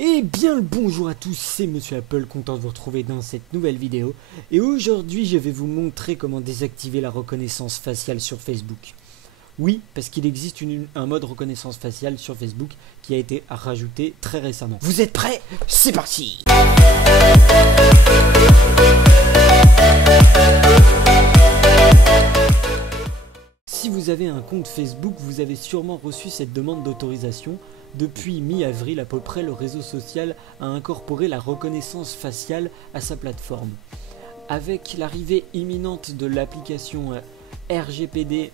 Et bien le bonjour à tous, c'est Monsieur Apple, content de vous retrouver dans cette nouvelle vidéo. Et aujourd'hui je vais vous montrer comment désactiver la reconnaissance faciale sur Facebook. Oui, parce qu'il existe un mode reconnaissance faciale sur Facebook qui a été rajouté très récemment. Vous êtes prêts? C'est parti! Si vous avez un compte Facebook, vous avez sûrement reçu cette demande d'autorisation. Depuis mi-avril à peu près, le réseau social a incorporé la reconnaissance faciale à sa plateforme. Avec l'arrivée imminente de l'application RGPD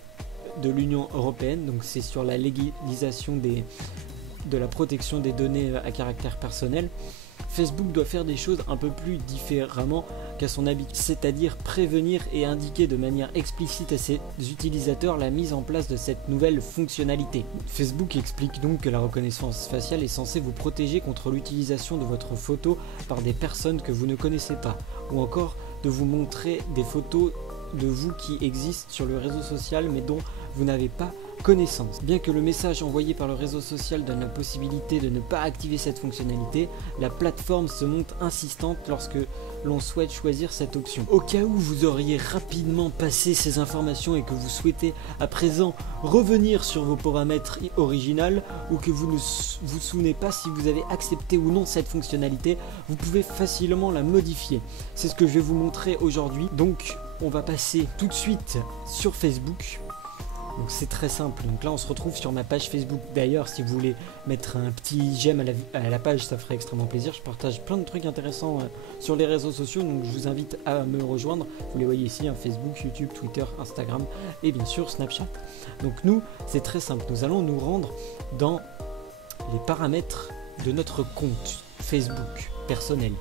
de l'Union Européenne, donc c'est sur la légalisation de la protection des données à caractère personnel, Facebook doit faire des choses un peu plus différemment qu'à son habitude, c'est-à-dire prévenir et indiquer de manière explicite à ses utilisateurs la mise en place de cette nouvelle fonctionnalité. Facebook explique donc que la reconnaissance faciale est censée vous protéger contre l'utilisation de votre photo par des personnes que vous ne connaissez pas, ou encore de vous montrer des photos de vous qui existent sur le réseau social mais dont vous n'avez pas connaissance. Bien que le message envoyé par le réseau social donne la possibilité de ne pas activer cette fonctionnalité, la plateforme se montre insistante lorsque l'on souhaite choisir cette option. Au cas où vous auriez rapidement passé ces informations et que vous souhaitez à présent revenir sur vos paramètres originaux ou que vous ne vous souvenez pas si vous avez accepté ou non cette fonctionnalité, vous pouvez facilement la modifier. C'est ce que je vais vous montrer aujourd'hui. Donc on va passer tout de suite sur Facebook. Donc c'est très simple, donc là on se retrouve sur ma page Facebook. D'ailleurs si vous voulez mettre un petit j'aime à la page, ça ferait extrêmement plaisir. Je partage plein de trucs intéressants sur les réseaux sociaux, donc je vous invite à me rejoindre. Vous les voyez ici, Facebook, YouTube, Twitter, Instagram et bien sûr Snapchat. Donc nous c'est très simple, nous allons nous rendre dans les paramètres de notre compte Facebook personnel.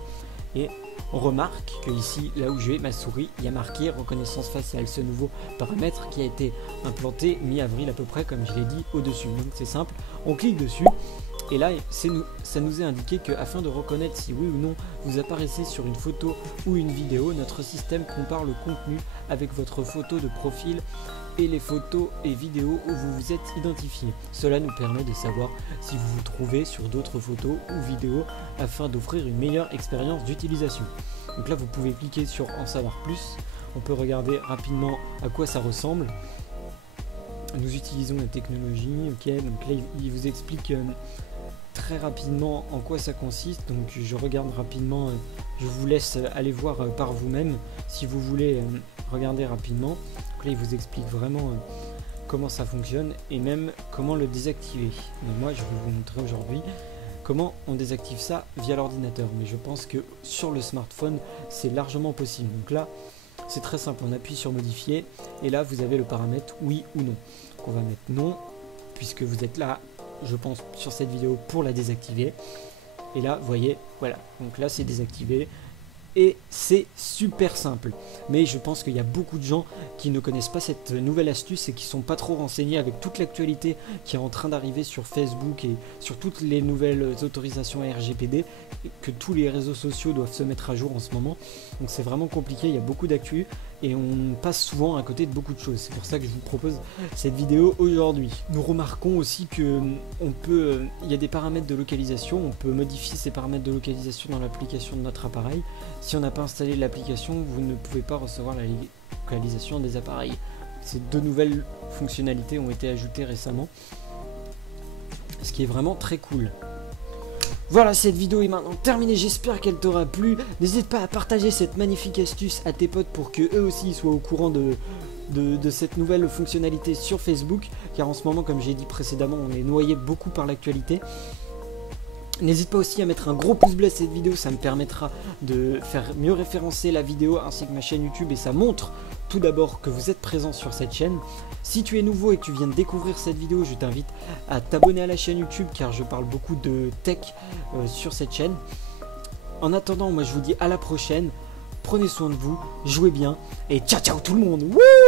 Et on remarque que ici, là où j'ai ma souris, il y a marqué reconnaissance faciale, ce nouveau paramètre qui a été implanté mi-avril à peu près, comme je l'ai dit au-dessus. Donc c'est simple, on clique dessus et là ça nous est indiqué qu'afin de reconnaître si oui ou non vous apparaissez sur une photo ou une vidéo, notre système compare le contenu avec votre photo de profil et les photos et vidéos où vous vous êtes identifié. Cela nous permet de savoir si vous vous trouvez sur d'autres photos ou vidéos afin d'offrir une meilleure expérience d'utilisation. Donc là vous pouvez cliquer sur en savoir plus, on peut regarder rapidement à quoi ça ressemble. Nous utilisons la technologie, ok, donc là il vous explique très rapidement en quoi ça consiste, donc je regarde rapidement, je vous laisse aller voir par vous-même si vous voulez regarder rapidement. Donc là il vous explique vraiment comment ça fonctionne et même comment le désactiver. Mais moi je vais vous montrer aujourd'hui comment on désactive ça via l'ordinateur, mais je pense que sur le smartphone c'est largement possible. Donc là c'est très simple, on appuie sur modifier et là vous avez le paramètre oui ou non. Donc on va mettre non puisque vous êtes là, je pense, sur cette vidéo pour la désactiver. Et là vous voyez, voilà, donc là c'est désactivé et c'est super simple. Mais je pense qu'il y a beaucoup de gens qui ne connaissent pas cette nouvelle astuce et qui sont pas trop renseignés avec toute l'actualité qui est en train d'arriver sur Facebook et sur toutes les nouvelles autorisations RGPD que tous les réseaux sociaux doivent se mettre à jour en ce moment. Donc c'est vraiment compliqué, il y a beaucoup d'actu et on passe souvent à côté de beaucoup de choses. C'est pour ça que je vous propose cette vidéo aujourd'hui. Nous remarquons aussi que il y a des paramètres de localisation, on peut modifier ces paramètres de localisation dans l'application de notre appareil. Si on n'a pas installé l'application, vous ne pouvez pas recevoir la localisation des appareils. Ces deux nouvelles fonctionnalités ont été ajoutées récemment, ce qui est vraiment très cool. Voilà, cette vidéo est maintenant terminée, j'espère qu'elle t'aura plu. N'hésite pas à partager cette magnifique astuce à tes potes pour que eux aussi soient au courant de cette nouvelle fonctionnalité sur Facebook, car en ce moment, comme j'ai dit précédemment, on est noyé beaucoup par l'actualité. N'hésite pas aussi à mettre un gros pouce bleu à cette vidéo, ça me permettra de faire mieux référencer la vidéo ainsi que ma chaîne YouTube et ça montre tout d'abord que vous êtes présent sur cette chaîne. Si tu es nouveau et que tu viens de découvrir cette vidéo, je t'invite à t'abonner à la chaîne YouTube car je parle beaucoup de tech sur cette chaîne. En attendant, moi je vous dis à la prochaine, prenez soin de vous, jouez bien et ciao ciao tout le monde. Wouh!